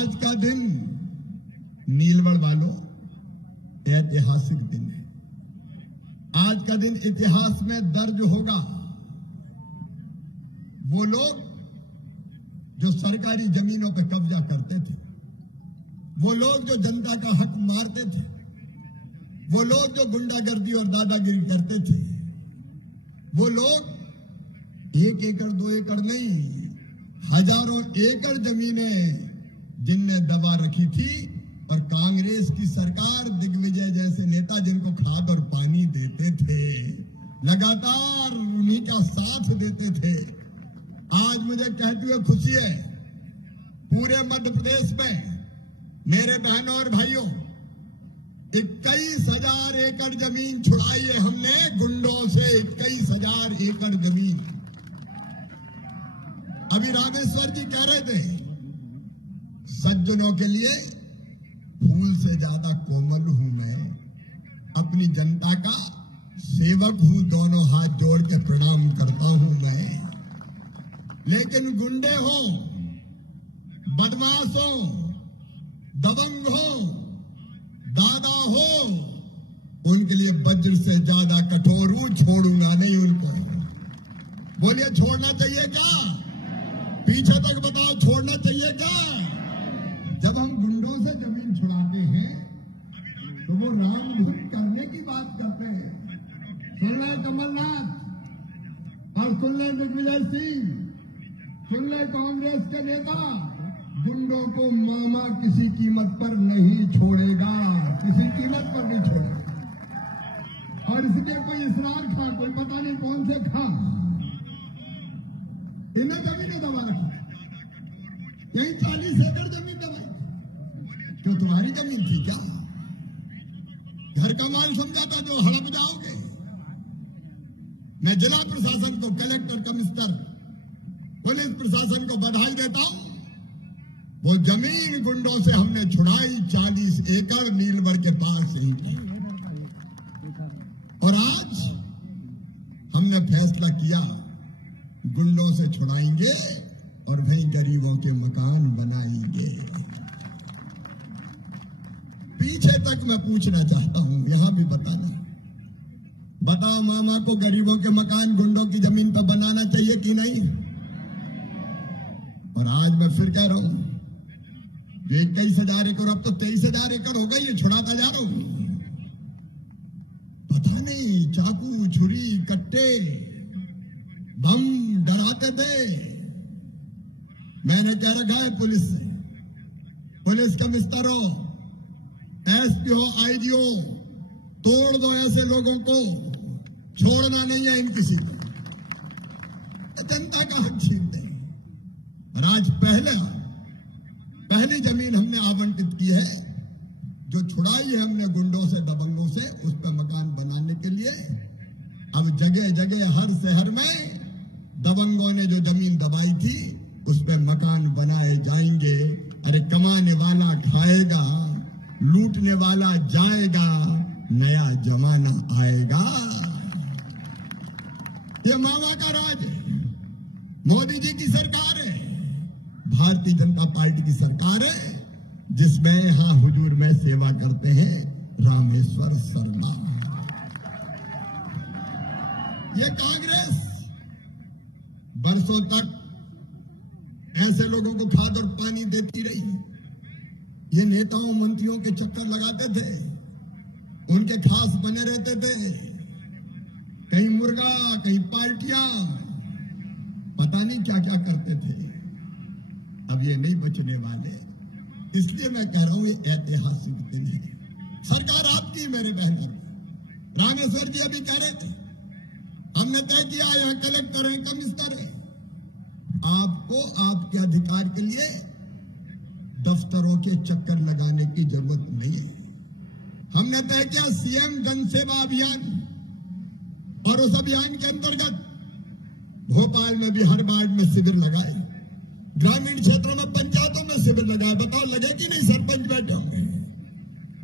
आज का दिन नीलवड़ वालों ऐतिहासिक दिन है। आज का दिन इतिहास में दर्ज होगा। वो लोग जो सरकारी जमीनों पर कब्जा करते थे, वो लोग जो जनता का हक मारते थे, वो लोग जो गुंडागर्दी और दादागिरी करते थे, वो लोग 1 एकड़ 2 एकड़ नहीं, हजारों एकड़ जमीनें जिनने दबा रखी थी, और कांग्रेस की सरकार, दिग्विजय जैसे नेता जिनको खाद और पानी देते थे, लगातार उन्हीं का साथ देते थे। आज मुझे कहते हुए खुशी है, पूरे मध्य प्रदेश में मेरे बहनों और भाइयों 21,000 एकड़ जमीन छुड़ाई है हमने गुंडों से। 21,000 एकड़ जमीन। अभी रामेश्वर जी कह रहे थे, सज्जनों के लिए फूल से ज्यादा कोमल हूं मैं, अपनी जनता का सेवक हूं, दोनों हाथ जोड़ के प्रणाम करता हूं मैं। लेकिन गुंडे हो, बदमाश हो, दबंग हो, दादा हो, उनके लिए वज्र से ज्यादा कठोर हूं, छोड़ूंगा नहीं उनको। बोलिए छोड़ना चाहिए क्या? पीछे तक बताओ, छोड़ना चाहिए क्या? जब हम गुंडों से जमीन छुड़ाते हैं तो वो राम धुन करने की बात करते हैं। सुन ले कमलनाथ और सुन ले दिग्विजय सिंह, सुन ले कांग्रेस के नेता, गुंडों को मामा किसी कीमत पर नहीं छोड़ेगा, किसी कीमत पर नहीं छोड़ेगा। और इसलिए कोई इसरार खा, कोई पता नहीं कौन से खा, इन्हें जमीनें दबा रखी। यही 40 एकड़ जमीन दबाई। क्यों तुम्हारी जमीन थी क्या? घर का माल समझा था जो हड़प जाओगे। मैं जिला प्रशासन को, कलेक्टर, कमिश्नर, पुलिस प्रशासन को बधाई देता हूं। वो जमीन गुंडों से हमने छुड़ाई, 40 एकड़ नीलवड़ के पास ही थी। और आज हमने फैसला किया, गुंडों से छुड़ाएंगे और वहीं गरीबों के मकान बनाएंगे। पीछे तक मैं पूछना चाहता हूं, यहां भी बताना, बताओ मामा को गरीबों के मकान गुंडों की जमीन पर बनाना चाहिए कि नहीं? और आज मैं फिर कह रहा हूं, 21,000 एकड़, अब तो 23,000 एकड़ हो गई, ये छुड़ाता जा रहा हूं। पता नहीं, चाकू, छुरी, कट्टे, बम डराते थे। मैंने कह रखा है पुलिस से, पुलिस कमिश्नर हो, एसपी हो, आईजी हो, तोड़ दो ऐसे लोगों को, छोड़ना नहीं है इन किसी को। जनता का हक छीनते हैं। और आज पहली जमीन हमने आवंटित की है, जो छुड़ाई है हमने गुंडों से, दबंगों से, उस पर मकान बनाने के लिए। अब जगह जगह, हर शहर में दबंगों ने जो जमीन दबाई थी, उस पे मकान बनाए जाएंगे। अरे कमाने वाला खाएगा, लूटने वाला जाएगा, नया जमाना आएगा। ये मामा का राज है, मोदी जी की सरकार है, भारतीय जनता पार्टी की सरकार है, जिसमें यहां हुजूर में सेवा करते हैं रामेश्वर शर्मा। ये कांग्रेस बरसों तक ऐसे लोगों को खाद और पानी देती रही। ये नेताओं मंत्रियों के चक्कर लगाते थे, उनके खास बने रहते थे, कहीं मुर्गा, कहीं पार्टियां, पता नहीं क्या क्या करते थे। अब ये नहीं बचने वाले। इसलिए मैं कह रहा हूं, ये ऐतिहासिक दिन है। सरकार आपकी, मेरे बहनों। रामेश्वर जी अभी कह रहे थे, हमने तय किया, यहाँ कलेक्टर है, कमिश्नर है, आपको आपके अधिकार के लिए दफ्तरों के चक्कर लगाने की जरूरत नहीं है। हमने तय किया सीएम जन सेवा अभियान, और उस अभियान के अंतर्गत भोपाल में भी हर वार्ड में शिविर लगाए, ग्रामीण क्षेत्रों में, पंचायतों में शिविर लगाए। बताओ लगे कि नहीं? सरपंच बैठे होंगे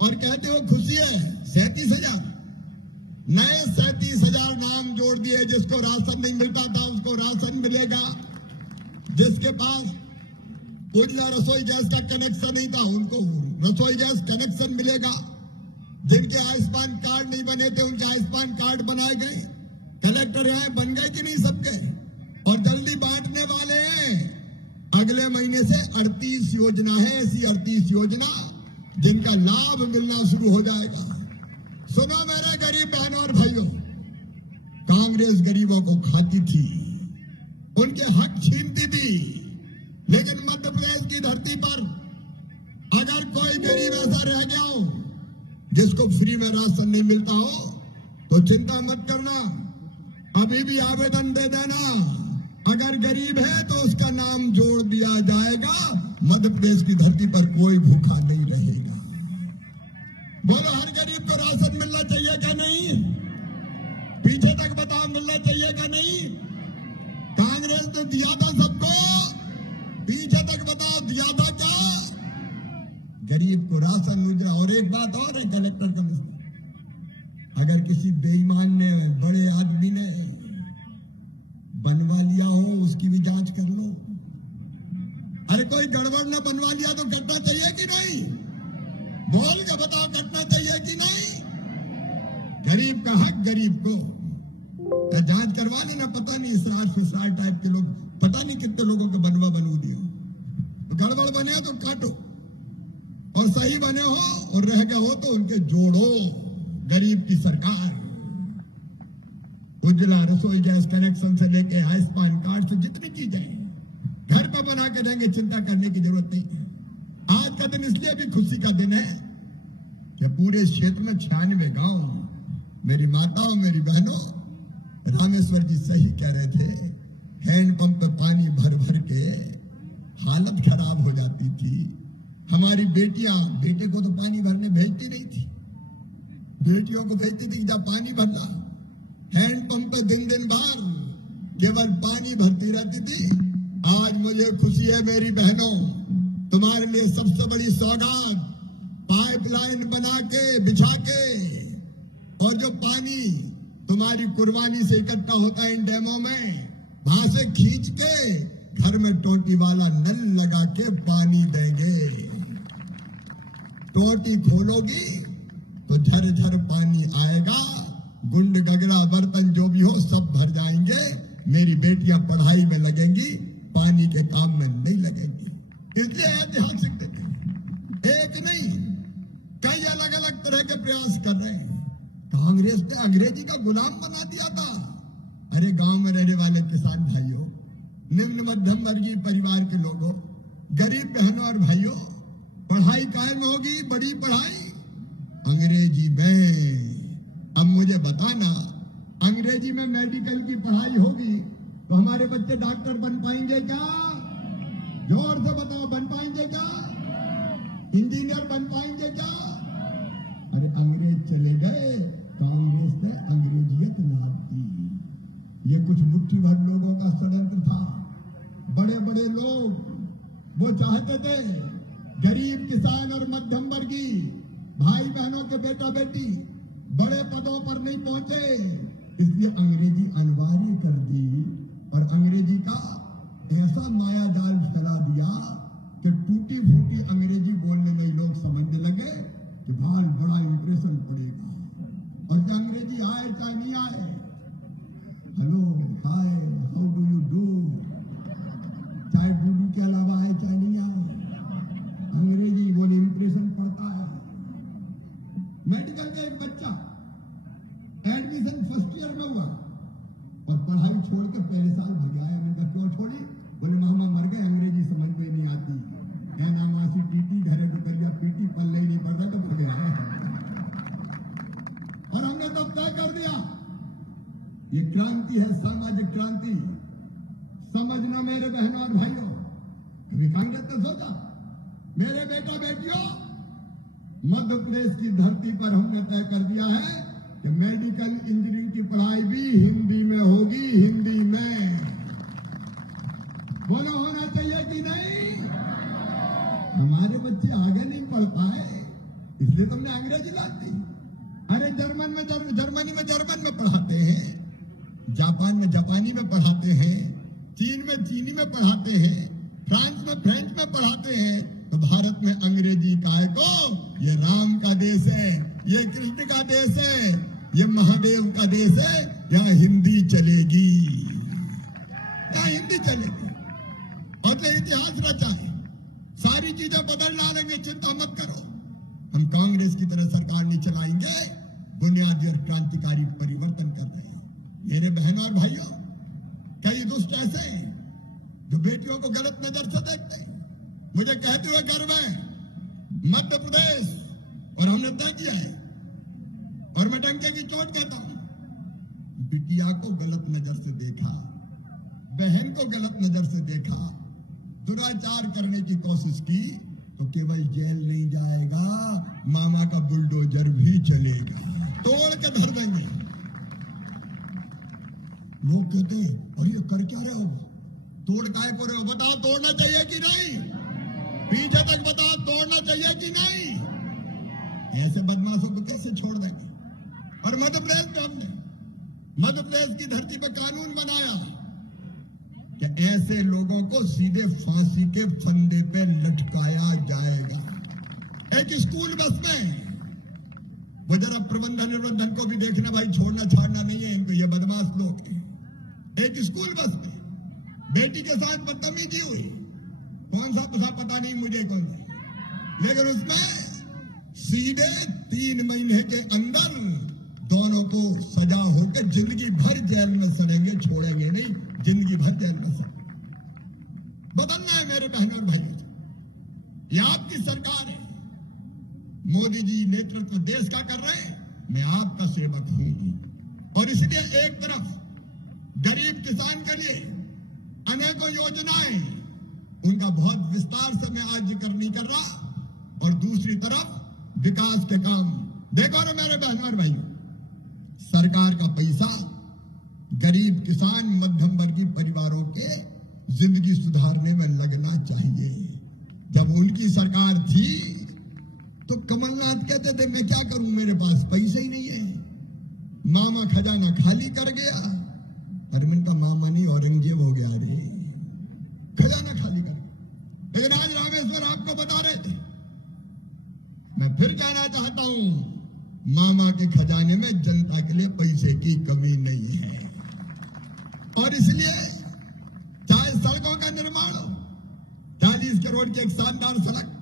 और कहते हो खुशी है। 37,000 नए 37,000 नाम जोड़ दिए। जिसको राशन नहीं मिलता था उसको राशन मिलेगा, जिसके पास उजला रसोई गैस का कनेक्शन नहीं था, उनको रसोई गैस कनेक्शन मिलेगा। जिनके आयुष्मान कार्ड नहीं बने थे उनके आयुष्मान कार्ड बनाए गए। कलेक्टर यहाँ बन गए कि नहीं सबके, और जल्दी बांटने वाले हैं। अगले महीने से 38 योजना है, ऐसी 38 योजना जिनका लाभ मिलना शुरू हो जाएगा। सुनो मेरे गरीब बहनों और भाइयों, कांग्रेस गरीबों को खाती थी, उनके हक छीनती थी, लेकिन मध्य प्रदेश की धरती पर अगर कोई गरीब ऐसा रह गया हो जिसको फ्री में राशन नहीं मिलता हो, तो चिंता मत करना, अभी भी आवेदन दे देना। अगर गरीब है तो उसका नाम जोड़ दिया जाएगा। मध्य प्रदेश की धरती पर कोई भूखा नहीं रहेगा। बोलो, हर गरीब को राशन मिलना चाहिए क्या नहीं? पीछे तक बताओ, मिलना चाहिए क्या नहीं? कांग्रेस ने दिया था सबको, पीछे तक बताओ दिया था क्या? गरीब को राशन, उजरा। और एक बात और है कलेक्टर कमिश्नर, अगर किसी बेईमान ने, बड़े आदमी ने बनवा लिया हो, उसकी भी जांच कर लो। अरे कोई गड़बड़ न बनवा लिया तो कटना चाहिए कि नहीं? बोल के बताओ, कटना चाहिए कि नहीं? गरीब का हक गरीब को। तो जांच करवा लेना, पता नहीं इसरार फिसरार टाइप के लोग, पता नहीं कितने लोगों को बनवा बनू दिया। तो गड़बड़ बने तो काटो, और सही बने हो और रह गए हो तो उनके जोड़ो। गरीब की सरकार, उज्ज्वला रसोई गैस कनेक्शन से लेके आयुष्मान कार्ड से जितनी चीजें घर पर बना के देंगे, चिंता करने की जरूरत नहीं है। आज का दिन इसलिए भी खुशी का दिन है कि पूरे क्षेत्र में 96 गांव, मेरी माताओं मेरी बहनों, रामेश्वर जी सही कह रहे थे, हैंडपंप पे पानी भर भर के हालत खराब हो जाती थी। हमारी बेटियां, बेटे को तो पानी भरने भेजती नहीं थी, बेटियों को भेजती थी जब पानी भरना। हैंडपंप पे दिन दिन भर केवल पानी भरती रहती थी। आज मुझे खुशी है मेरी बहनों, तुम्हारे लिए सबसे बड़ी सौगात, पाइपलाइन बना के बिछा के, और जो पानी तुम्हारी कुर्बानी से इकट्ठा होता है इन डैमों में, वहां से खींच के घर में टोटी वाला नल लगा के पानी देंगे। टोटी खोलोगी तो झरझर पानी आएगा, गुंड गगरा बर्तन जो भी हो सब भर जाएंगे। मेरी बेटियां पढ़ाई में लगेंगी, पानी के काम में नहीं लगेंगी। इसलिए ऐतिहासिक दिन, एक नहीं कई अलग अलग तरह के प्रयास कर रहे हैं। कांग्रेस ने अंग्रेजी का गुलाम बना दिया था। अरे गांव में रहने वाले किसान भाइयों, निम्न मध्यम वर्गीय परिवार के लोगों, गरीब बहनों और भाइयों, पढ़ाई कायम होगी, बड़ी पढ़ाई अंग्रेजी में। अब मुझे बताना, अंग्रेजी में मेडिकल की पढ़ाई होगी तो हमारे बच्चे डॉक्टर बन पाएंगे क्या? जोर से बताओ, बन पाएंगे क्या? इंजीनियर बन पाएंगे क्या? अरे अंग्रेज चले गए, कांग्रेस ने अंग्रेजियत ला दी। ये कुछ मुट्ठी भर लोगों का षड्यंत्र था। बड़े बड़े लोग वो चाहते थे गरीब किसान और मध्यम वर्गीय भाई बहनों के बेटा बेटी बड़े पदों पर नहीं पहुंचे, इसलिए अंग्रेजी अनिवार्य कर दी। और अंग्रेजी का ऐसा माया जाल फैला दिया कि टूटी फूटी अंग्रेजी बोलने में लोग समझने लगे कि भाल बड़ा इंप्रेशन पड़ेगा। और चाहे अंग्रेजी आए चाहे नहीं आए, hello hi how do you do, चाहे डू के अलावा आए चाहे नहीं आए, अंग्रेजी बोले इंप्रेशन पड़ता है। मेडिकल का एक बच्चा एडमिशन फर्स्ट ईयर में हुआ और पढ़ाई छोड़ के पहले साल भाग आया। मैंने कहा क्यों छोड़ी? बोले मामा मर गए, अंग्रेजी समझ में नहीं आती, क्या नाम आसी टीटी घरे तो करिया पीटी पल्ले ही नहीं पड़ता तो भाग आया। और हमने तब तय कर दिया ये क्रांति है, सामाजिक क्रांति। समझना मेरे बहनों और भाइयों, कभी कांग्रेस ने सोचा? मेरे बेटा बेटियों, मध्य प्रदेश की धरती पर हमने तय कर दिया है कि मेडिकल इंजीनियरिंग की पढ़ाई भी हिंदी में होगी, हिंदी में। बोलो होना चाहिए कि नहीं? हमारे बच्चे आगे नहीं पढ़ पाए इसलिए तुमने अंग्रेजी ला दी। अरे जर्मनी में जर्मन में पढ़ाते हैं, जापान में जापानी में पढ़ाते हैं, चीन में चीनी में पढ़ाते हैं, फ्रांस में फ्रेंच में पढ़ाते हैं, तो भारत में अंग्रेजी काय को? ये राम का देश है, ये कृष्ण का देश है, ये महादेव का देश है, यहाँ हिंदी चलेगी, यहाँ हिंदी चलेगी। और तो इतिहास रचा है, सारी चीजें बदल डालेंगे, चिंता मत करो। हम कांग्रेस की तरह सरकार नहीं चलाएंगे, बुनियादी और क्रांतिकारी परिवर्तन कर रहे हैं। मेरे बहनों और भाइयों, कई दुष्ट ऐसे हैं जो बेटियों को गलत नजर से देखते हैं। मुझे कहते हुए गर्व है, मध्य प्रदेश, और हमने तय किया है, और मैं डंके की चोट कहता हूं, बिटिया को गलत नजर से देखा, बहन को गलत नजर से देखा, दुराचार करने की कोशिश की, तो केवल जेल नहीं जाएगा, मामा का बुलडोजर भी चलेगा, तोड़ के धर देंगे। लोग कहते हैं, और ये कर क्या रहे हो, तोड़ काय को रहे हो? बताओ तोड़ना चाहिए कि नहीं? पीछे तक बताओ तोड़ना चाहिए कि नहीं? ऐसे बदमाशों को कैसे छोड़ देंगे? और मध्य प्रदेश में हमने मध्य प्रदेश की धरती पर कानून बनाया कि ऐसे लोगों को सीधे फांसी के फंदे पे लटकाया जाएगा। एक स्कूल बस में, वो जरा प्रबंधन को भी देखना भाई, छोड़ना छाड़ना नहीं है इनको, ये बदमाश लोग हैं। एक स्कूल बस में बेटी के साथ बदतमीजी हुई, कौन सा पता नहीं मुझे कौन सा, लेकिन उसमें सीधे 3 महीने के अंदर दोनों को सजा होकर जिंदगी भर जेल में सड़ेंगे, छोड़ेंगे नहीं, जिंदगी भर जेल में सड़ेंगे। बदलना है मेरे बहनों और भाइयों, ये आपकी सरकार है, मोदी जी नेतृत्व देश का कर रहे हैं, मैं आपका सेवक हूं। और इसलिए एक तरफ गरीब किसान के लिए अनेकों योजनाएं, उनका बहुत विस्तार से मैं आज जिक्र नहीं कर रहा, और दूसरी तरफ विकास के काम। देखो ना मेरे बहनों और भाइयों, सरकार का पैसा गरीब किसान मध्यम वर्गीय परिवारों के जिंदगी सुधारने में लगना चाहिए। जब उनकी सरकार थी तो कमलनाथ कहते थे मैं क्या करूं, मेरे पास पैसे ही नहीं है, मामा खजाना खाली कर गया। अरे इनका मामा नहीं औरंगजेब हो गया, रे खजाना खाली कर गया। लेकिन आज रामेश्वर आपको बता रहे थे, मैं फिर कहना चाहता हूं, मामा के खजाने में जनता के लिए पैसे की कमी नहीं है। और इसलिए चाहे सड़कों का निर्माण हो, 40 करोड़ की एक शानदार सड़क,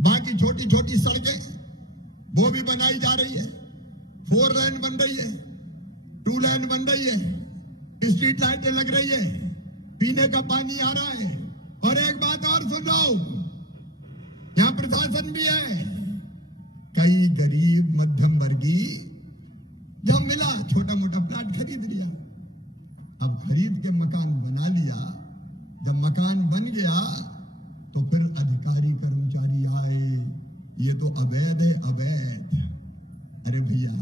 बाकी छोटी छोटी सड़कें वो भी बनाई जा रही है, 4 लेन बन रही है, 2 लेन बन रही है, स्ट्रीट लाइटें लग रही है, पीने का पानी आ रहा है। और एक बात और सुन लो, यहां प्रशासन भी है। कई गरीब मध्यम वर्गीय जब मिला, छोटा मोटा प्लाट खरीद लिया, अब खरीद के मकान बना लिया। जब मकान बन गया तो फिर अधिकारी कर्मचारी आए, ये तो अवैध है, अवैध। अरे भैया,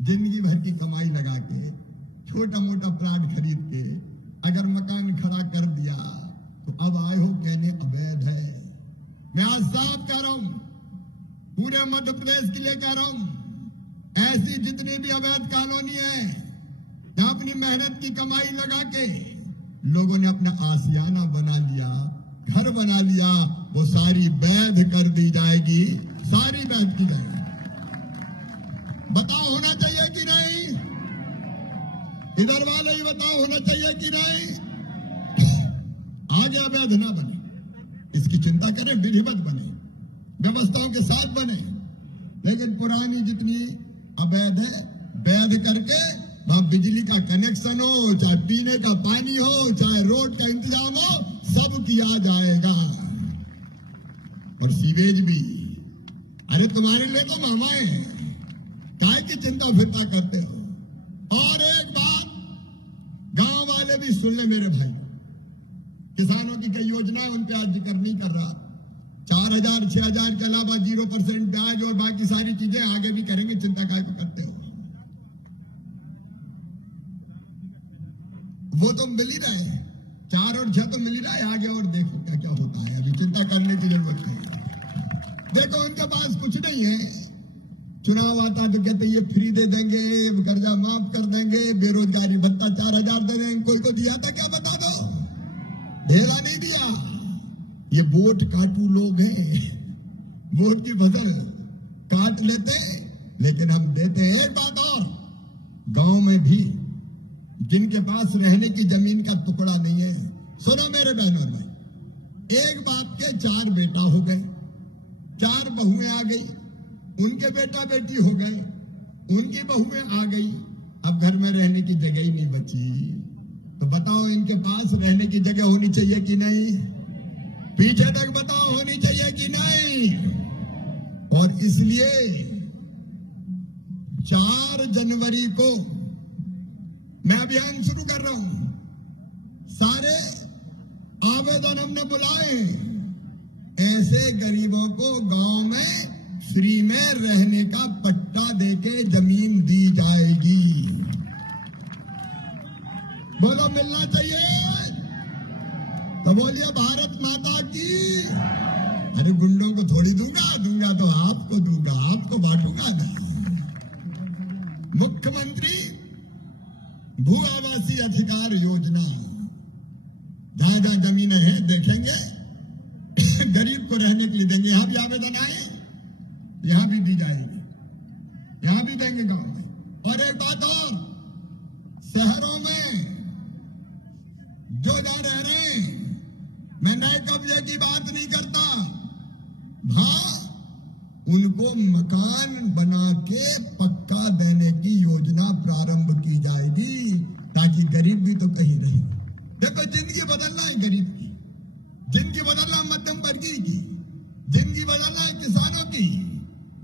जिंदगी भर की कमाई लगा के छोटा मोटा प्लाट खरीद के अगर मकान खड़ा कर दिया तो अब आए हो कहने अवैध है। मैं आज साफ कह रहा हूं, पूरे मध्य प्रदेश के लिए कह रहा हूं, ऐसी जितनी भी अवैध कॉलोनी है, जहां अपनी मेहनत की कमाई लगा के लोगों ने अपना आशियाना बना लिया, घर बना लिया, वो सारी वैध कर दी जाएगी, सारी वैध की जाएगी। बताओ होना चाहिए कि नहीं? इधर वाले ही बताओ होना चाहिए कि नहीं? आगे अवैध ना बने, इसकी चिंता करें, विधिवत बने, व्यवस्थाओं के साथ बने। लेकिन पुरानी जितनी अवैध है, वैध करके वहां बिजली का कनेक्शन हो, चाहे पीने का पानी हो, चाहे रोड का इंतजाम हो, सब किया जाएगा। और सीवेज भी। अरे तुम्हारे लिए तो मामा है, काय की चिंता फिरता करते हो। और एक बात गांव वाले भी सुन ले मेरे भाई, किसानों की कई योजनाएं, उन पे आज जिक्र नहीं कर रहा। 4,000 6,000 के अलावा 0% ब्याज और बाकी सारी चीजें आगे भी करेंगे, चिंता काय को करते हो। वो तो मिल ही रहे हैं, 4 और 6 तो मिल ही रहा है, आगे और देखो क्या क्या होता है, अभी चिंता करने की जरूरत नहीं। देखो उनके पास कुछ नहीं है, चुनाव आता तो कहते ये फ्री दे देंगे, कर्जा माफ कर देंगे, बेरोजगारी भत्ता 4,000 दे देंगे। कोई को दिया था क्या, बता दो? ढेला नहीं दिया। ये वोट काटू लोग हैं, वोट की फसल काट लेते हैं, लेकिन हम देते हैं। एक बात और, गांव में भी जिनके पास रहने की जमीन का टुकड़ा नहीं है, सुनो मेरे बहनों में, एक बाप के 4 बेटा हो गए, 4 बहुएं आ गई, उनके बेटा बेटी हो गए, उनकी बहुएं आ गई, अब घर में रहने की जगह ही नहीं बची। तो बताओ इनके पास रहने की जगह होनी चाहिए कि नहीं? पीछे तक बताओ, होनी चाहिए कि नहीं? और इसलिए 4 जनवरी को मैं अभियान शुरू कर रहा हूं। सारे आवेदन हमने बुलाए, ऐसे गरीबों को गांव में फ्री में रहने का पट्टा देके जमीन दी जाएगी। बोलो मिलना चाहिए तो बोलिए भारत माता की। अरे गुंडों को थोड़ी दूंगा तो आपको दूंगा, आपको बांटूंगा ना। मुख्यमंत्री भू आवासीय अधिकार योजना, जहां जहां जमीनें हैं देखेंगे, गरीब को रहने के लिए देंगे। यहां भी आवेदन आए, यहां भी दी जाएगी, यहां भी देंगे गांव में। और एक बात और, शहरों में जो जहां रह रहे हैं, मैं नए कब्जे की बात नहीं करता, हाँ उनको मकान बना के पक्का देने की योजना प्रारंभ की जाएगी, ताकि गरीब भी तो कहीं रहे। देखो, जिंदगी बदलना है गरीब की, जिंदगी बदलना मध्यम वर्गीय की, जिंदगी बदलना है किसानों की,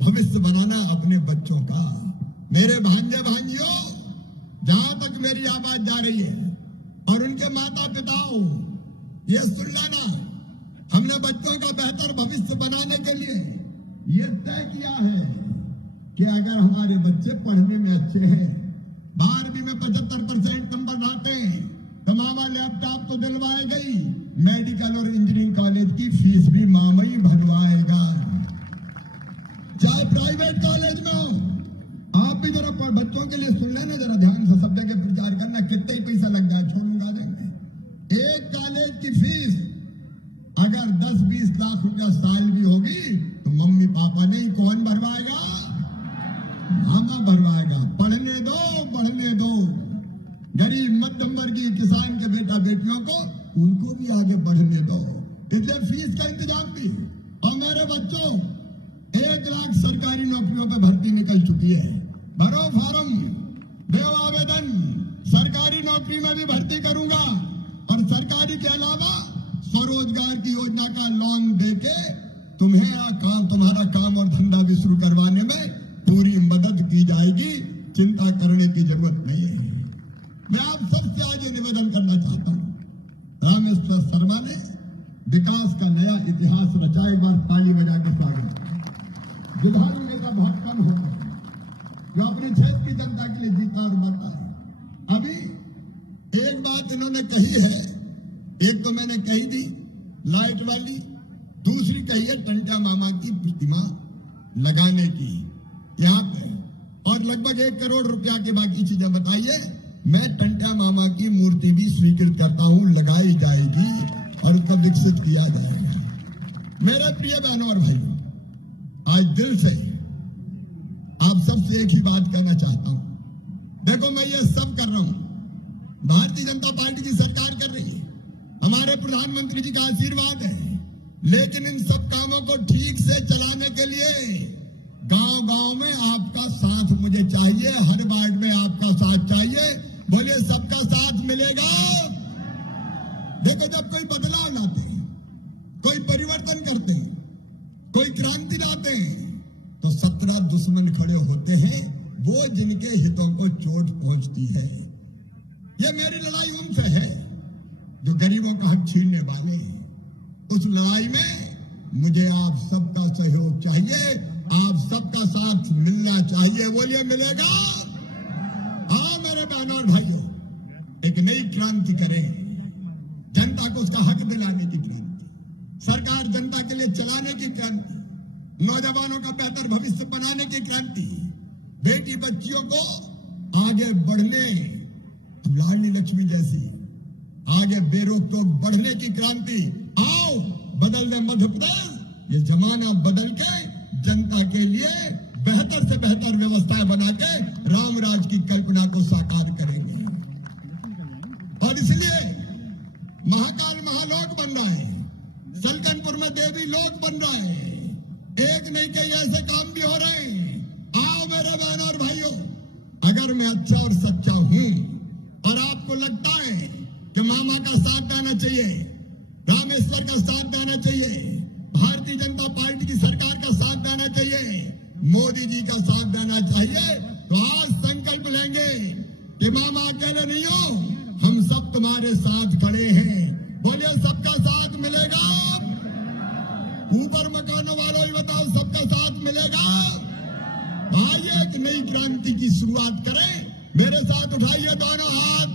भविष्य बनाना अपने बच्चों का। मेरे भांजे भांजियों, जहां तक मेरी आवाज जा रही है, और उनके माता पिताओं, ये सुन लेना, हमने बच्चों का बेहतर भविष्य बनाने के लिए ये तय किया है कि अगर हमारे बच्चे पढ़ने में अच्छे हैं, 12वीं में 75% नंबर लाते हैं, तो मामा लैपटॉप तो दिलवाएगा ही, मेडिकल और इंजीनियरिंग कॉलेज की फीस भी मामा ही भरवाएगा, चाहे प्राइवेट कॉलेज में हो। आप भी जरा बच्चों के लिए सुन लेना, जरा ध्यान से सब जगह प्रचार करना, कितने ही पैसा लग जाए छोड़ूंगा देंगे। एक कॉलेज की फीस अगर 10-20 लाख रुपया साल भी होगी, तो मम्मी पापा नहीं, कौन भरवाएगा? मामा भरवाएगा। पढ़ने दो, पढ़ने दो। गरीब मध्यम वर्गीय किसान के बेटा बेटियों को, उनको भी आगे बढ़ने दो। इसलिए फीस का इंतजाम भी। और मेरे बच्चों, 1 लाख सरकारी नौकरियों पे भर्ती निकल चुकी है। भरो फार्म, दो आवेदन, सरकारी नौकरी में भी भर्ती करूंगा, और सरकारी के अलावा स्वरोजगार की योजना का लोन देके तुम्हारा काम और धंधा भी शुरू करवाने में पूरी मदद की जाएगी। चिंता करने की जरूरत नहीं है। मैं आप सबसे आज निवेदन करना चाहता हूं, रामेश्वर शर्मा ने विकास का नया इतिहास रचा। एक बार ताली बजा के स्वागत। जुझारू नेता बहुत कम होते हैं जो अपने क्षेत्र की जनता के लिए जीता और मरता है। अभी एक बात इन्होंने कही है, एक तो मैंने कही थी लाइट वाली, दूसरी कही है टंटा मामा की प्रतिमा लगाने की यहाँ पे, और लगभग 1 करोड़ रुपया की बाकी चीजें बताइए। मैं टंटा मामा की मूर्ति भी स्वीकृत करता हूँ, लगाई जाएगी और उसको विकसित किया जाएगा। मेरे प्रिय बहनों और भाइयों, आज दिल से आप सबसे एक ही बात कहना चाहता हूँ। देखो, मैं ये सब कर रहा हूँ, भारतीय जनता पार्टी की सरकार कर रही है, हमारे प्रधानमंत्री जी का आशीर्वाद है, लेकिन इन सब कामों को ठीक से चलाने के लिए गांव-गांव में आपका साथ मुझे चाहिए, हर वार्ड में आपका साथ चाहिए। बोलिए, सबका साथ मिलेगा? देखो, जब कोई बदलाव लाते हैं, कोई परिवर्तन करते हैं, कोई क्रांति लाते हैं, तो 17 दुश्मन खड़े होते हैं, वो जिनके हितों को चोट पहुंचती है। ये मेरी लड़ाई उनसे है जो गरीबों का हक छीनने वाले हैं। उस लड़ाई में मुझे आप सबका सहयोग चाहिए, आप सबका साथ मिलना चाहिए। बोलिए, मिलेगा? हाँ मेरे बहनों और भाइयों, एक नई क्रांति करें, जनता को उसका हक दिलाने की क्रांति, सरकार जनता के लिए चलाने की क्रांति, नौजवानों का बेहतर भविष्य बनाने की क्रांति, बेटी बच्चियों को आगे बढ़ने, लाडली लक्ष्मी जैसी आगे बेरोक टोक बढ़ने की क्रांति। आओ बदल दे मध्य प्रदेश। ये जमाना बदल के जनता के लिए बेहतर से बेहतर व्यवस्थाएं बना के राम राज की कल्पना को साकार करेंगे। और इसलिए महाकाल महालोक बन रहा है, सलकनपुर में देवी लोक बन रहा है। एक नहीं कई ऐसे काम भी हो रहे हैं। आओ मेरे बहन और भाइयों, अगर मैं अच्छा और सच्चा हूं और आपको लगता है कि मामा का साथ देना चाहिए, रामेश्वर का साथ देना चाहिए, भारतीय जनता पार्टी की सरकार का साथ देना चाहिए, मोदी जी का साथ देना चाहिए, तो आज संकल्प लेंगे कि मामा अकेले नहीं हो, हम सब तुम्हारे साथ खड़े हैं। बोलिए सबका साथ मिलेगा। ऊपर मकानों वालों ही बताओ सबका साथ मिलेगा। आइए एक नई क्रांति की शुरुआत करें। मेरे साथ उठाइए दोनों हाथ,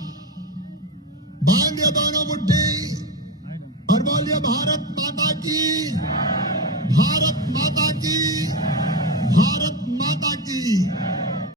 बांधिए दोनों मुट्ठी और बोलिए भारत माता की, भारत माता की।